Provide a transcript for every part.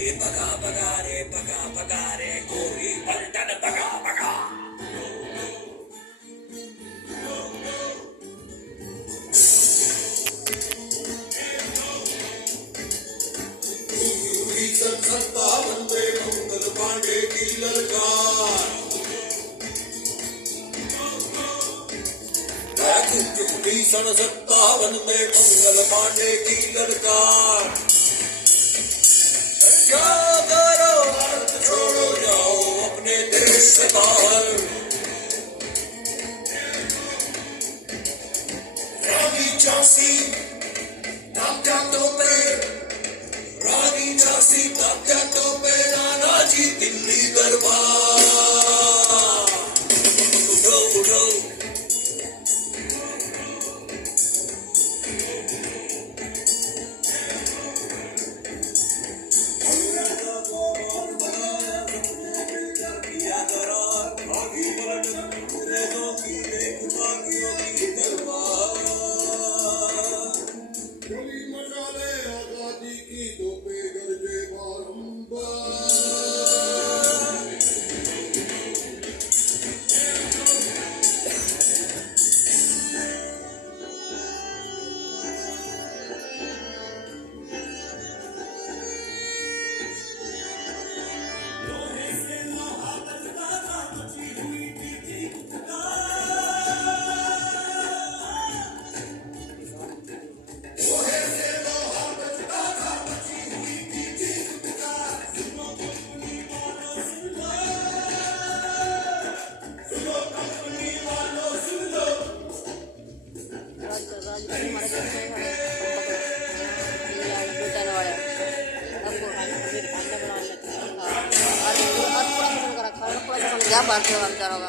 ये भगा भगा रे कोई पलटन भगा भगा। सत्तावन में मंगल पांडे की ललकार, सन 57 में मंगल पांडे की ललकार। क्या करो भारत छोड़ो जाओ अपने देश से बाहर। रानी झांसी ताकतों पे, रानी झांसी ताकतों पे, नानाजी दिल्ली दरबार। उठो उठो क्या बात है बेचारों का।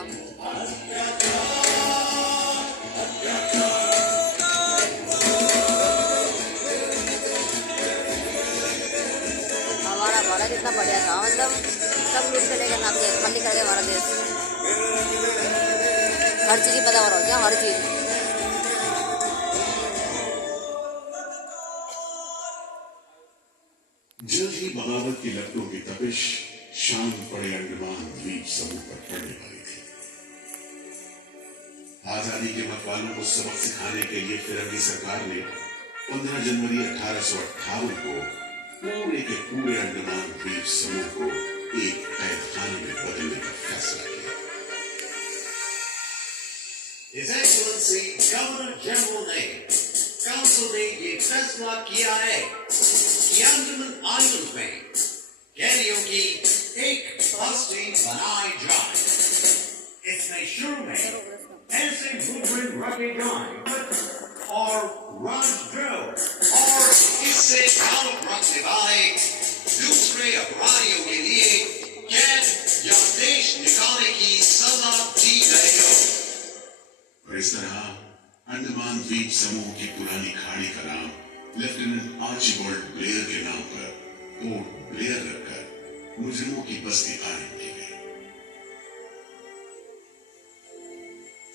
हमारा भारत इतना बढ़िया था, मतलब सब लूट के लेकर नाम खाली करके हमारा देश, हर चीज़ की पैदावार हो गया, हर चीज़। जल्द ही बगावत की लपटों की तपिश शाम पड़े अंडमान द्वीप समूह पर पड़ने वाली थी। आजादी के मतवालों को सबक सिखाने के लिए फिरंगी सरकार ने 15 जनवरी 1858 को पूरे के पूरे अंडमान द्वीप समूह को एक कैद खाने में बदलने का फैसला किया। His Excellency गवर्नर जनरल ने काउंसिल ने ये फैसला किया है कि अंडमान आइलैंड में कैदियों की एक बस्ती बनाई जाए। इसमें शुरू में ऐसे ब्लूप्रिंट रखे जाएं और राजद्रोह और इससे ताल्लुक रखने वाले दूसरे अपराधियों के लिए कैद या देश निकालने की सजा दी जाएगी। और इस तरह अंडमान द्वीप समूह की पुरानी खाड़ी का नाम लेफ्टिनेंट आर्चिबाल्ड ब्लेयर के नाम पर पोर्ट ब्लेयर रखकर मुजरिमों की बस्ती कायम की गई।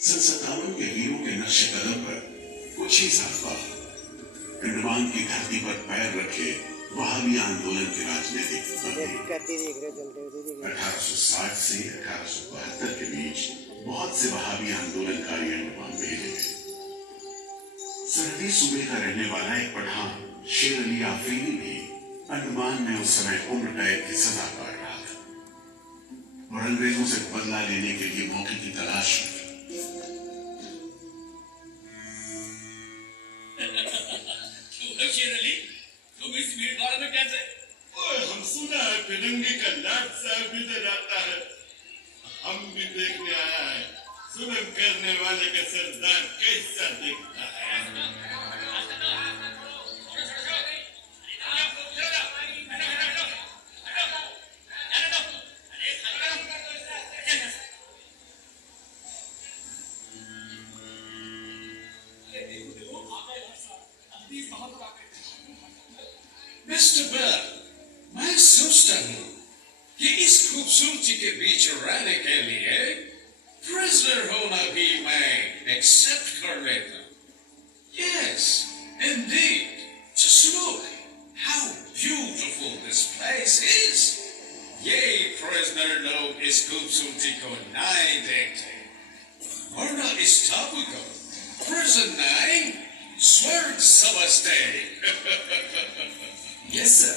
सन 57 के वीरों के नक्शे कदम पर कुछ ही साल बाद अंडमान की धरती पर पैर रखे वहाबी आंदोलन के राजनीतिक बंदी 1860 से 1872 के बीच बहुत से वहाबी आंदोलनकारी अंडमान भेजे गए। सरहदी सूबे का रहने वाला एक पठान शेर अली आफरीदी भी अंडमान में उस समय उम्र कैद की सजा काट रहा था और अंग्रेजों से बदला लेने के लिए मौके की तलाश में। शेर अली, तुम इस भीड़ में कैसे? हम सुना है फिरंगी का लाट साहब इधर आता है, हम भी देखने आया है जुल्म करने वाले का सरदार कैसा दिखता है। मिस्टर बेल, मैं सोचता हूँ कि इस खूबसूरती के बीच रहने के लिए प्रिजनर होना भी मैं एक्सेप्ट कर लेता। Yes, indeed. Just look how beautiful this place prisoner लोग इस खूबसूरती को नहीं देखते, वरना इस टापू को प्रिजन नहीं स्वर्ग समझते। यस सर,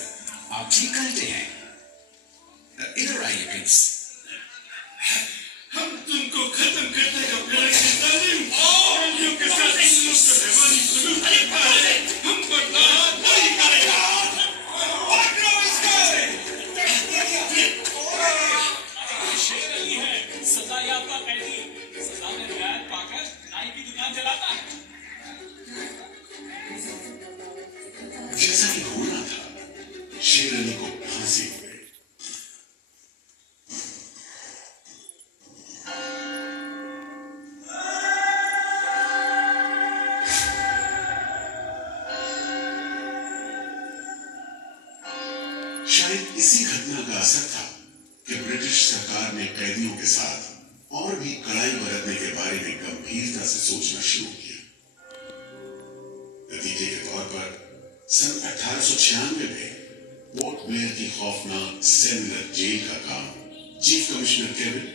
आप ठीक कहते हैं। इधर आइए प्लीज। हम तुमको खत्म करने का प्लान करता नहीं। औरंगजेब के साथ तुम लोग जो हैवानी सलूक करता है, हम बर्दाश्त नहीं करेगा। शेर अली है, सजायाफ्ता कैदी, सजा में रियायत पाकर नाई की दुकान चलाता है। जैसा कि होना था, शेर अली को फांसी हो गई। शायद इसी घटना का असर था कि ब्रिटिश सरकार ने कैदियों के साथ और भी कड़ाई बरतने के बारे में गंभीरता से सोचना शुरू किया। नतीजे के तौर पर सन 1896 में पोर्ट ब्लेयर की खौफनाक सेलुलर जेल का काम चीफ कमिश्नर केविन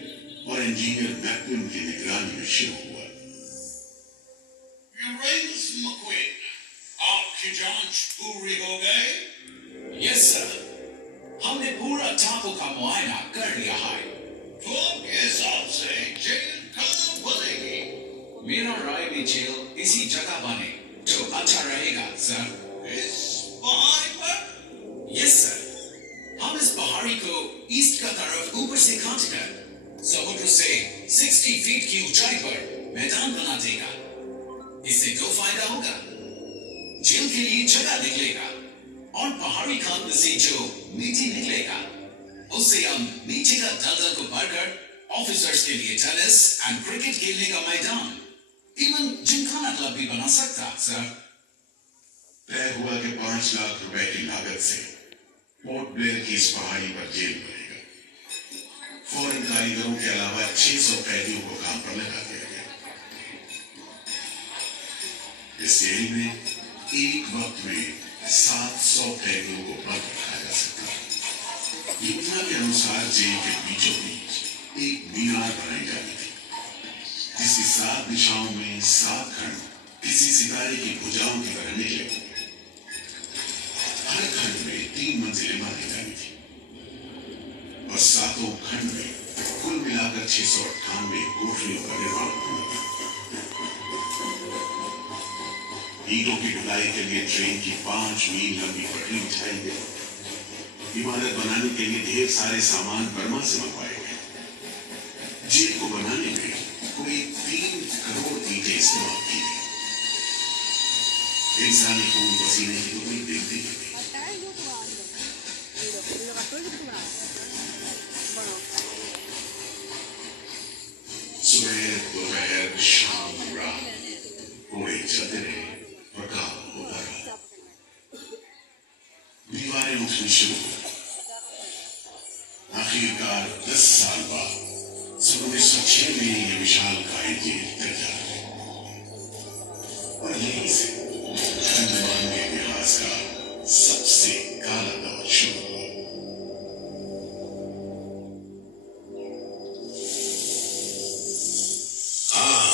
और इंजीनियर मैक्विन की निगरानी में शुरू हुआ। यूरेनस मक्विन, आपकी जांच पूरी हो गई? यस सर, हमने पूरा टापू का मुआयना कर लिया है। तो आपके हिसाब से जेल कहाँ बनेगी? मेरा राय में जेल इसी जगह बने जो अच्छा रहेगा सर। इस पहाड़ी पर? यस सर, हम इस पहाड़ी को ईस्ट का तरफ ऊपर से काटकर समुद्र से 60 फीट की ऊंचाई पर मैदान बना देगा। इससे दो फायदा होगा, जेल के लिए जगह निकलेगा और पहाड़ी खाने से जो मिट्टी निकलेगा उससे हम नीचे का दलदल को भरकर ऑफिसर्स के लिए टेनिस एंड क्रिकेट खेलने का मैदान, इवन जिमखाना क्लब भी बना सकता सर। तय हुआ कि 5 लाख रुपए की लागत से पोर्ट ब्लेयर की इस पहाड़ी पर जेल बनेगा। फॉरेन कारीगरों के अलावा 600 कैदियों को काम पर लगा दिया गया। इस जेल में एक वक्त में 700 कैदियों को बंद रखा जा सकता है। योजना के अनुसार जेल के बीचों बीच एक मीनार बनाई जाती थी, जिसकी 7 दिशाओं में 7 खंड किसी सितारे की भुजाओं की तरह निकले। हर खंड में 3 मंजिलें बनाई जानी थी और 7 खंड में कुल मिलाकर 698 कोठरियों का निर्माण हुआ। ईंटों की ढुलाई के लिए ट्रेन की 5 मील लंबी पटरी बिछाई गई। इमारत बनाने के लिए ढेर सारे सामान बर्मा से मंगवाए गए। जेल को बनाने में कोई 3 करोड़ ईंटें इस्तेमाल की गई। इंसानी खून पसीने की तो कोई गिनती नहीं। सुबह दोपहर शाम रात घोड़े चलते रहे और काम होता रहा। दीवारें उठनी शुरू हो। आखिरकार 10 साल बाद 1906 में ये विशालकाय जेल तैयार हुई और यहीं से अंडमान के इतिहास का सबसे काला दौर शुरू हुआ। हाँ,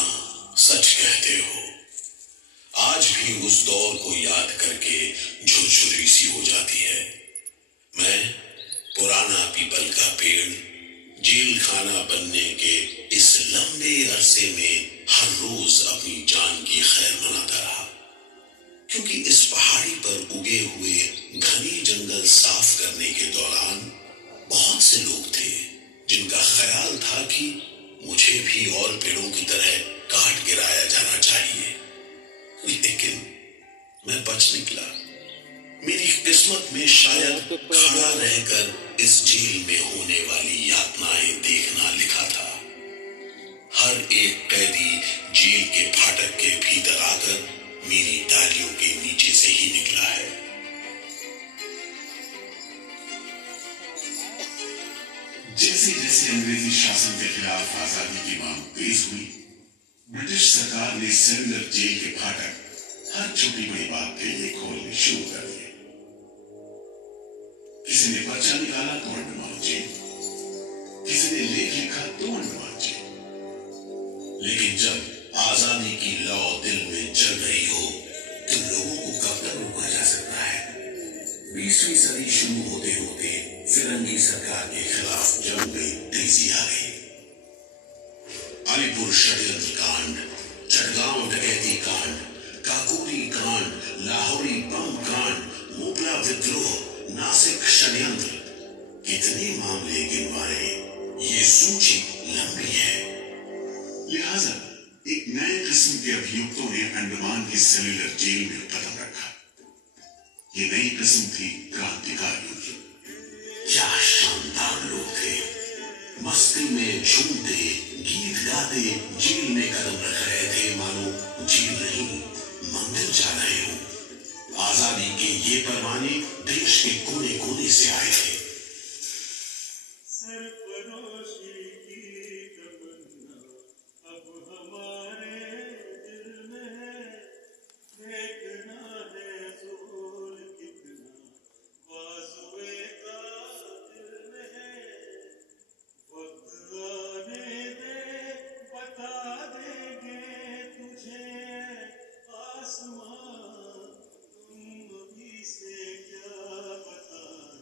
सच कहते हो। आज भी उस दौर को याद करके झुरझुरी सी हो जाती है। मैं पुराना पीपल का पेड़ जेल खाना बनने के इस लंबे अरसे में हर रोज अपनी जान की खैर मनाता रहा, क्योंकि इस पहाड़ी पर उगे हुए घने जंगल साफ करने के दौरान बहुत से लोग थे जिनका ख्याल था कि मुझे भी और पेड़ों की तरह काट गिराया जाना चाहिए, लेकिन मैं बच निकला। मेरी किस्मत में शायद खड़ा रहकर इस जेल में होने वाली यातनाएं देखना लिखा था। हर एक कैदी जेल के फाटक के भीतर आकर मेरी डालियों के नीचे से ही निकला है। जैसे जैसे अंग्रेजी शासन के खिलाफ आजादी की मांग तेज हुई, ब्रिटिश सरकार ने सेलुलर जेल के फाटक हर छोटी बड़ी बात के लिए खोलने शुरू कर दिए। किसी ने पर्चा निकाला तो अंडमान जेल, 20वीं सदी शुरू होते होते फिरंगी सरकार के खिलाफ जंग में तेजी आ गई। अलीपुर षड्यंत्र कांड, चटगांव डकैती कांड, काकोरी कांड, लाहौरी बम कांड, मोगला विद्रोह, नासिक षड्यंत्र, कितने मामले गिनवाए, ये सूची लंबी है। लिहाजा एक नए किस्म के अभियुक्तों ने अंडमान की सेल्यूलर जेल में कदम रखा। ये नई किस्म थी क्रांतिकारियों की। क्या शानदार लोग थे, मस्ती में झूमते, गीत गाते जेल में कदम रख रहे थे, मानो जेल नहीं मंदिर जा रहे हो। आजादी के ये परवाने देश के कोने कोने से आए थे। सरफरोशी की तमन्ना अब हमारे दिल में है, देखना है जोर कितना बाजुए का दिल में है, वक्त आने दे बता देंगे तुझे आसमां, तुम अभी से क्या बताएं,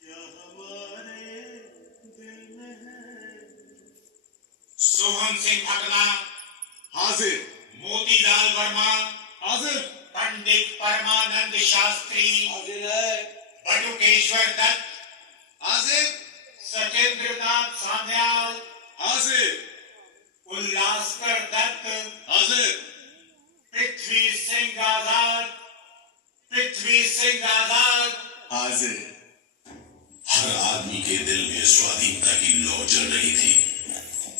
क्या हमारे दिल में है। सोहन सिंह भगला हाजिर। मोतीलाल वर्मा हाजिर। पंडित परमानंद शास्त्री हाजिर है। बटुकेश्वर दत्त हाजिर। सत्येंद्र नाथ सान्याल हाजिर। उल्लासकर दत्त हाजिर। पृथ्वी सिंह आजाद, पृथ्वी सिंह आजाद हाजिर। हर आदमी के दिल में स्वाधीनता की लौ जल रही थी।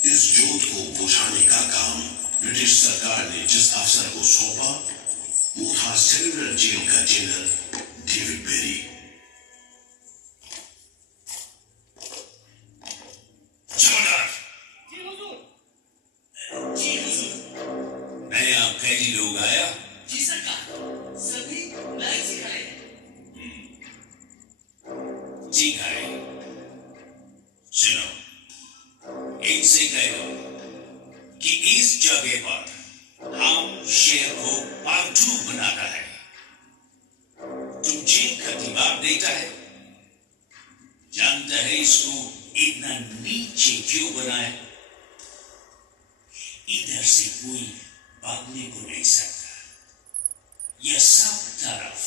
इस जोत को बुझाने का काम ब्रिटिश सरकार ने जिस अफसर को सौंपा, वो था सेल्यूलर जेल का जेलर डेविड बेरी। जमादार, जी हुजूर। जी हुजूर, नया कैदी लोग आया? जी सरकार, सभी लाइन से खड़े हैं। ठीक है, सुनो, इनसे कह दो कि इस जगह पर हम शेर को पालतू बनाता है। तुम जेल का दीवार देता है, जानता है इसको इतना नीचे क्यों बनाए? इधर से कोई भागने को नहीं सकता। यह सब तरफ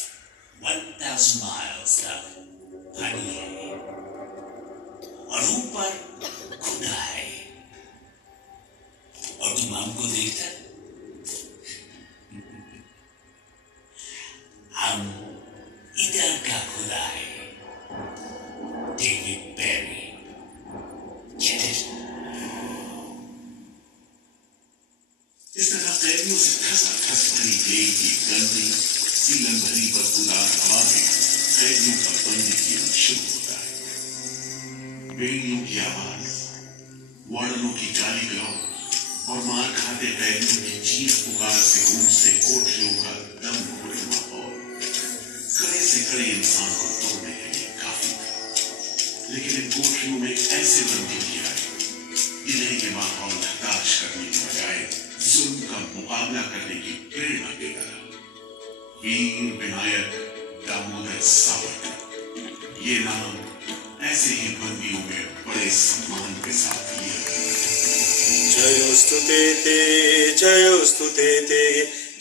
1000 माइल्स तक पानी है और ऊपर खुदा है, और तुम हमको देखता? हम इधर का खुदा है, डेविड बेरी। Get it? इस तरह कैदियों से खस भरी जेल की गंदी सीलन भरी बदबूदार हवा में कैदियों का बंद जीवन शुरू होता है। बेड़ियों की आवाज, वार्डनों की गाली गलौज और मार खाते कैदियों की चीख पुकार से रूम से कोठरियों का दम घोड़े माहौल कड़े से कड़े इंसान को तोड़ने के लिए काफी था। लेकिन इन कोठरियों में ऐसे बंदी भी आए जिन्हें ये माहौल हताश करने के बजाय जुल्म का मुकाबला करने की प्रेरणा देता रहा। वीर विनायक दामोदर सावरकर, ये नाम ऐसे ही बंदियों में बड़े सम्मान के साथ लिया गया। जयोस्तुते ते, जयोस्तुते ते,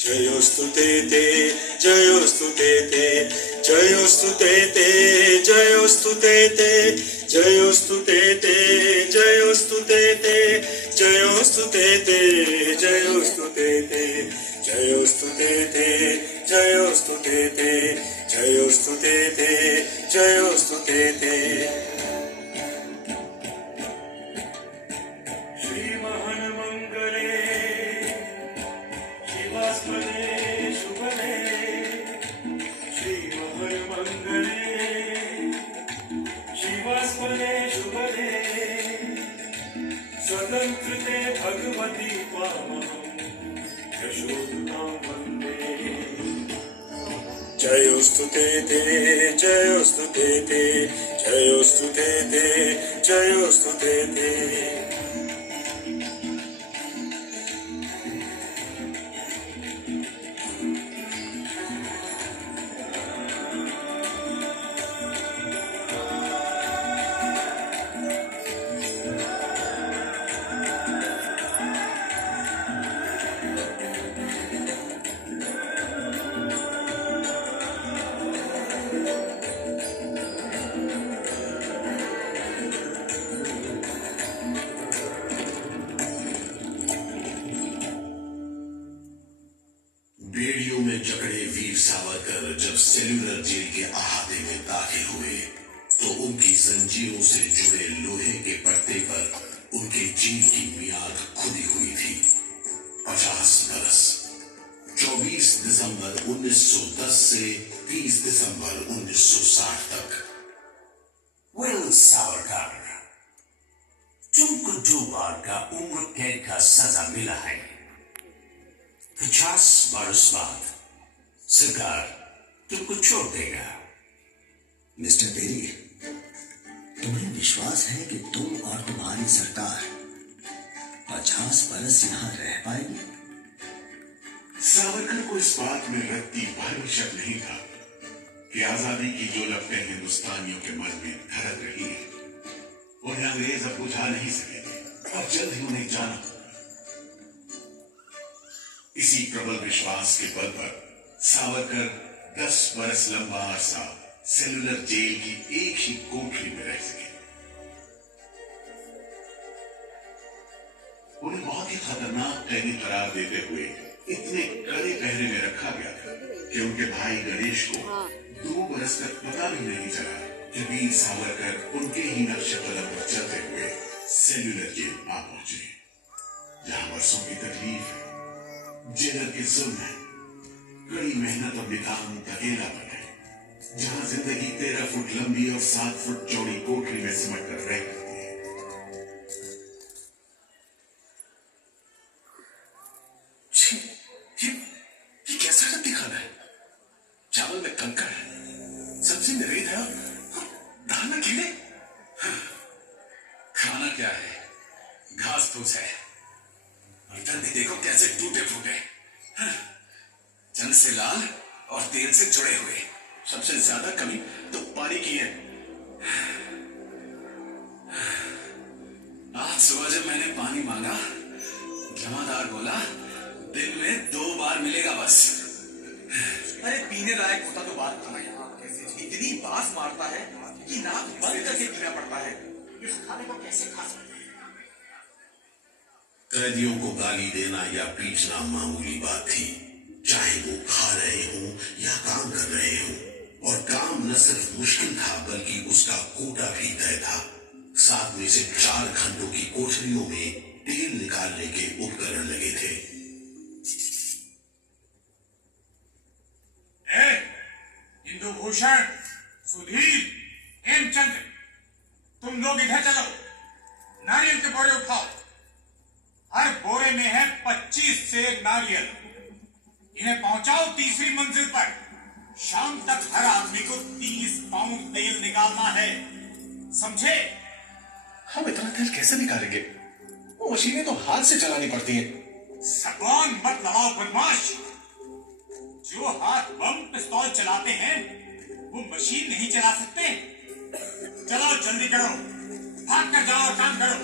जयोस्तुते ते, जयोस्तुते ते, जयोस्तुते ते, जयोस्तुते ते, जयोस्तुते ते, जयोस्तुते ते, जयोस्तुते ते, जयोस्तुते ते, जयोस्तुते ते, जयोस्तुते ते, जयोस्तुते ते, जयोस्तुते ते। श्रीमहान्मङ्गले शिवास्पदे शुभदे, श्रीमहान्मङ्गले शिवास्पदे शुभदे, स्वतन्त्रते भगवती त्वामहं यशोधतां वन्दे। जयोस्तुते ते, जयोस्तुते ते, जयोस्तुते ते, जयोस्तुते ते। जब सेल्यूलर जेल के अहाते में दाखिल हुए तो उनकी जंजीरों से जुड़े लोहे के पट्टे पर उनके जेल की मियाद खुदी हुई थी 50 बरस। 24 दिसंबर 1910 से 30 दिसंबर 1960 तक। वेल सावरकर, तुमको 2 बार का उम्र कैद का सजा मिला है। 50 बरस बाद सरकार तुमको छोड़ देगा। मिस्टर बेरी, तुम्हें विश्वास है कि तुम और तुम्हारी सरकार 50 बरस यहां रह पाएगी? सावरकर को इस बात में रत्ती भर भी शक नहीं था कि आजादी की जो लपटें हिंदुस्तानियों के मन में धड़क रही हैं, उन्हें अंग्रेज अब बुझा नहीं सकेंगे और जल्द ही उन्हें जाना होगा। इसी प्रबल विश्वास के बल पर सावरकर 10 बरस लंबा अरसा सेल्यूलर जेल की एक ही कोठरी में रह सके। उन्हें बहुत ही खतरनाक कैदी करार देते हुए इतने कड़े पहरे में रखा गया था कि उनके भाई गणेश को 2 बरस तक पता भी नहीं चला कि वीर सावरकर उनके ही नक्श कदम पर चलते हुए सेल्यूलर जेल आ पहुंचे, जहां वर्षों की तकलीफ है, जेलर के जुल्म है, कड़ी मेहनत और निकाम धकेलापन है, जहां जिंदगी 13 फुट लंबी और 7 फुट चौड़ी कोठरी में सिमट कर रह करती है। ये कैसा रद्दी खाना है? चावल में कंकड़ है, सब्जी में रेत है और दाल में कीड़े। खाना क्या है? घास फूस है। बर्तन भी देखो कैसे टूटे फूटे, चंद से लाल और तेल से जुड़े हुए। सबसे ज्यादा कमी तो पानी की है। आज सुबह जब मैंने पानी मांगा, जमादार बोला दिन में 2 बार मिलेगा बस। अरे पीने लायक होता तो बात था यहाँ। इतनी बास मारता है कि नाक बंद करके पीना पड़ता है। इस खाने को कैसे खा सकते हैं? कैदियों को गाली देना या पीटना मामूली बात थी, चाहे वो खा रहे हों या काम कर रहे हों। और काम न सिर्फ मुश्किल था बल्कि उसका कोटा भी तय था। 7 में से 4 घंटों की कोठरियों में तेल निकालने के उपकरण लगे थे। इंदुभूषण, सुधीर, हेमचंद, तुम लोग इधर चलो। नारियल के बोरे उठाओ। हर बोरे में है 25 सेर नारियल। इन्हें पहुंचाओ तीसरी मंजिल पर। शाम तक हर आदमी को 30 पाउंड तेल निकालना है, समझे? हम इतना तेल कैसे निकालेंगे? वो मशीनें तो हाथ से चलानी पड़ती हैं। सगवान मत लड़ाओ बदमाश। जो हाथ बम पिस्तौल चलाते हैं वो मशीन नहीं चला सकते। चलो जल्दी करो, भाग कर जाओ और काम करो।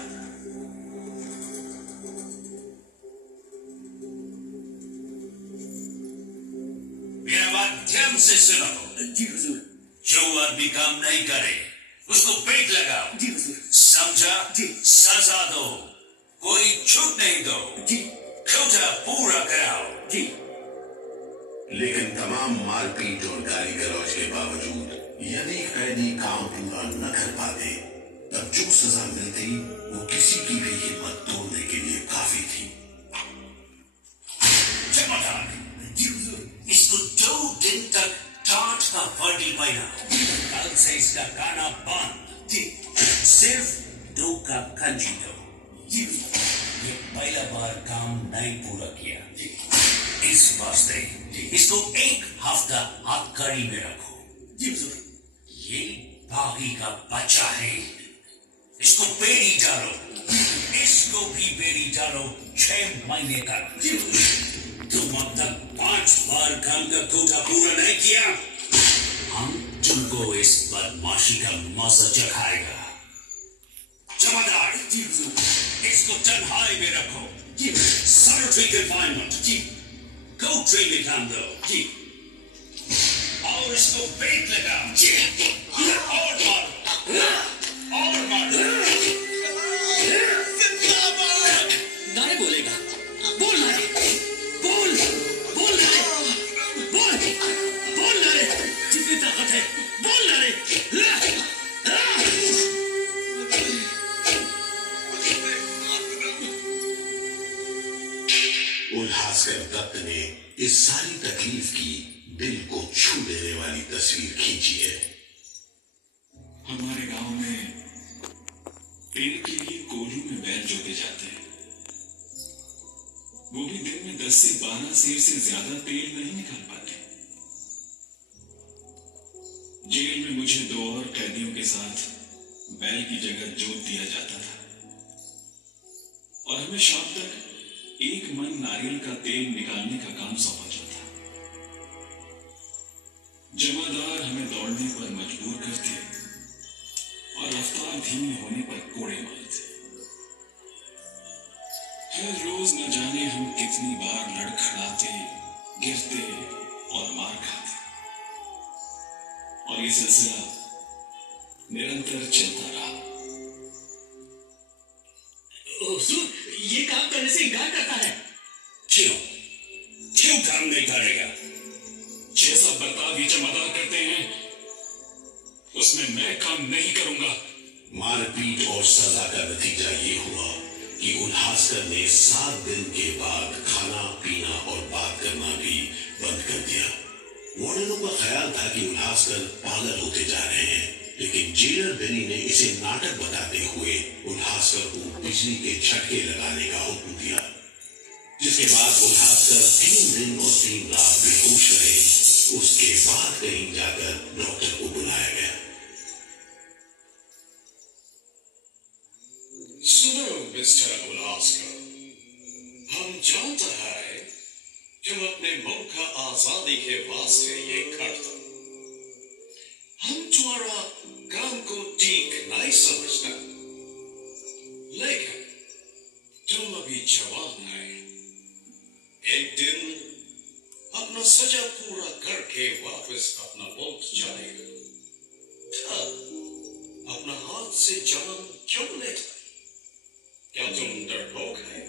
मेरा बात ध्यान से सुनो। जी हुजूर। जो आदमी काम नहीं करे उसको पेट लगाओ। जी हुजूर। समझा? जी। सजा दो, कोई छूट नहीं दो। जी। कोटा पूरा कराओ। जी। लेकिन तमाम मारपीट और गाली गलौज के बावजूद यदि कैदी काम पूरा न कर पाते, तब जो सजा मिलती वो किसी की भी हिम्मत तोड़ने के लिए काफी थी। जमादार, इसको 2 दिन तक टाट का वर्दी बनाओ। कल से इसका खाना बंद। जी। सिर्फ 2 कप कंजी दो। जी। ये पहला बार काम नहीं पूरा किया। जी। इस वास्ते इसको 1 हफ्ता हथकड़ी में रखो। जी हुजूर। ये बागी का बच्चा है, इसको बेड़ी डालो। इसको भी बेड़ी डालो 6 महीने का। जी हुजूर। तुम अब तक 5 बार काम का कोटा पूरा नहीं किया, हम तुमको इस बदमाशी का मजा चखाएगा। जमादार, जी हुजूर। इसको तन्हाई में रखो। जी। Solitary confinement. जी। कोठरी में काम दो। जी। और इसको पेट लगाओ। जी। और मारो, और मारो। नारे बोलेगा। बोल नारे। बोल। बोल नारे। बोल। बोल नारे। वाली तस्वीर खींची है। हमारे गांव में तेल के लिए कोल्हू में बैल जोते जाते हैं। वो भी दिन में 10 से 12 सेर से ज्यादा तेल नहीं निकाल पाते। जेल में मुझे 2 और कैदियों के साथ बैल की जगह जोत दिया जाता था और हमें शाम तक 1 मन नारियल का तेल निकालने का काम सौंपा जाता। जमादार हमें दौड़ने पर मजबूर करते और रफ्तार धीमी होने पर कोड़े मारते। हर रोज न जाने हम कितनी बार लड़खड़ाते, गिरते और मार खाते, और ये सिलसिला निरंतर चलता रहा। हुजूर, ये काम करने से इनकार करता है। क्यों काम नहीं करेगा? जैसा बर्ताव ये जमादार करते हैं उसमें मैं काम नहीं करूंगा। मारपीट और सजा का नतीजा ये हुआ कि उल्हासकर ने 7 दिन के बाद खाना पीना और बात करना भी बंद कर दिया। वार्डनों का ख्याल था कि उल्हासकर पागल होते जा रहे हैं, लेकिन जेलर बेनी ने इसे नाटक बताते हुए उल्हासकर को बिजली के झटके लगाने का हुक्म दिया, जिसके बाद उल्हासकर 3 दिन और 3 रात बेहोश रहे। उसके बाद कहीं जाकर डॉक्टर को बुलाया गया। सुनो मिस्टर उल्हासकर, हम जानते हैं तुम अपने मुल्क का आजादी के वास्ते ये करते। हम तुम्हारा काम को ठीक नहीं समझता, लेकिन तुम अभी जवान है। एक दिन अपना सजा पूरा करके वापस अपना मुल्क जाएगा, तब अपना हाथ से जान क्यों लेता? क्या तुम डरपोक है?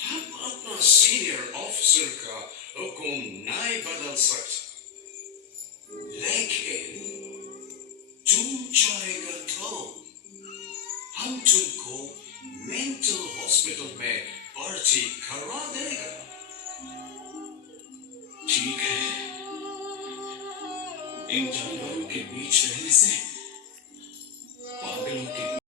हम अपना सीनियर ऑफिसर का हुक्म नहीं बदल सकते, लेकिन तुम चाहेगा तो हम तुमको मेंटल हॉस्पिटल में भर्ती करवा देगा। ठीक है, इन जानवरों के बीच रहने से